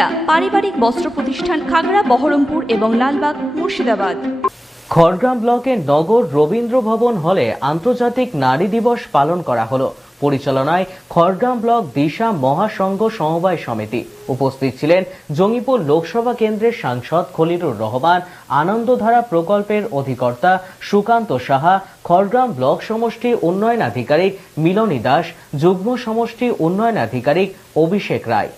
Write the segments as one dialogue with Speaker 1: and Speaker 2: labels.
Speaker 1: সুনিতা পারিবারিক বস্ত্র প্রতিষ্ঠান খাগড়া, বহরমপুর এবং লালবাগ, মুর্শিদাবাদ।
Speaker 2: খড়গ্রাম ব্লকের নগর রবীন্দ্র ভবন হলে আন্তর্জাতিক নারী দিবস পালন করা হলো। পরিচালনায় খড়গ্রাম ব্লক দিশা মহাসংঘ সমবায় সমিতি। উপস্থিত ছিলেন জঙ্গিপুর লোকসভা কেন্দ্রের সাংসদ খলিলুর রহমান, আনন্দধারা প্রকল্পের অধিকর্তা সুকান্ত সাহা, খড়গ্রাম ব্লক সমষ্টি উন্নয়ন আধিকারিক মিলনী দাস, যুগ্ম সমষ্টি উন্নয়ন আধিকারিক অভিষেক রায়।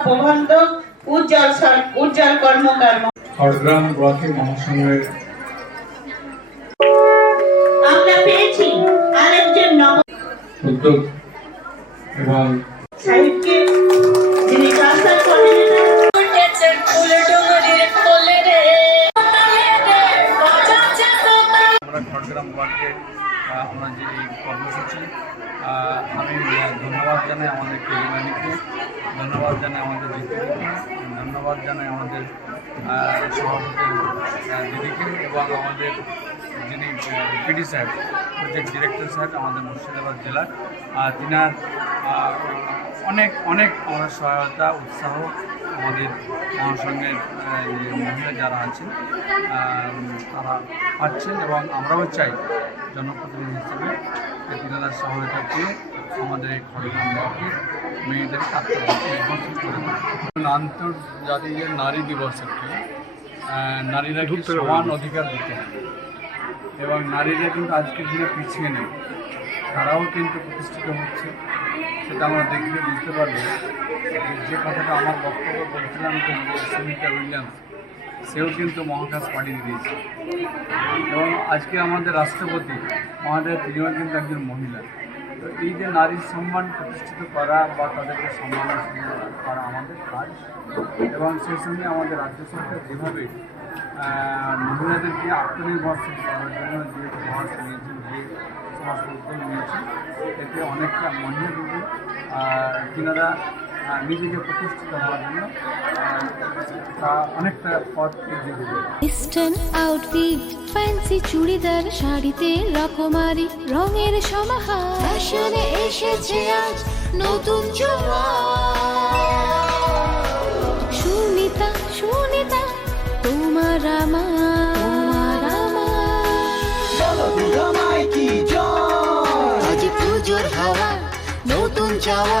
Speaker 3: প্রবন্ধ উজ্জ্বল উজ্জ্বল কর্মকার
Speaker 4: খড়গ্রাম ব্লকে মহাসংঘের
Speaker 3: আমরা পেয়েছি আরেকজন নব
Speaker 4: উদ্যোগ এবং
Speaker 3: যিনি করেন।
Speaker 4: আমরা খড়গ্রাম ব্লকে আমরা যে কর্মসূচি আমি ধন্যবাদ জানাই আমাদের কেলিমানিকে ধন্যবাদ জানাই আমাদের ধন্যবাদ জানাই আমাদের সভাপতি দিদিকে এবং আমাদের যিনি পিডি সাহেব প্রজেক্ট ডিরেক্টর সাহেব আমাদের মুর্শিদাবাদ জেলার তিনার অনেক অনেক আমাদের সহায়তা, উৎসাহ আমাদের মহাসংঘের মহিলা যারা আছেন তারা পাচ্ছেন এবং আমরাও চাই জনপ্রতিনিধি হিসেবে তিনাদের সহায়তা পেয়ে আমাদের এই খড়গ্রাম ব্লকে মেয়েদের আন্তর্জাতিক নারী দিবস একটি আহ, নারীরা কি সমান অধিকার দিতে এবং নারীরা কিন্তু আজকের দিনে পিছিয়ে নেই। তারাও কিন্তু প্রতিষ্ঠিত হচ্ছে। সেটা আমরা দেখলে বুঝতে পারব। যে কথাটা আমার বক্তব্য বলছিলাম সুমিতা উইলিয়ামস। সেও কিন্তু মহাকাশ পাঠিয়ে দিয়েছে। এবং আজকে আমাদের রাষ্ট্রপতি আমাদের তিনিও কিন্তু একজন মহিলা। তো এই যে নারীর সম্মান প্রতিষ্ঠিত করা বা তাদেরকে সম্মান করা আমাদের কাজ। এবং সেই সঙ্গে আমাদের রাজ্য সরকার যেভাবে মহিলাদেরকে আত্মনির্ভরশীল করার জন্য যে প্রয়াস নিয়েছেন যে সমস্ত উদ্যোগ নিয়েছেন এতে অনেকটা মহিলা কিন্তু তিনারা নিজেকে প্রতিষ্ঠিত হওয়ার জন্য অনেকটা পথ এগিয়ে দেবে
Speaker 5: ইস্টার্ন আউটফিট ফ্যান্সি চুড়িদার শাড়িতে রকমারি রঙের সমাহার। ফ্যাশনে এসেছে আজ নতুন সুনিতা সুনিতা তোমার আমার। তোমার আমার। আজ পুজোর হাওয়া নতুন চাওয়া।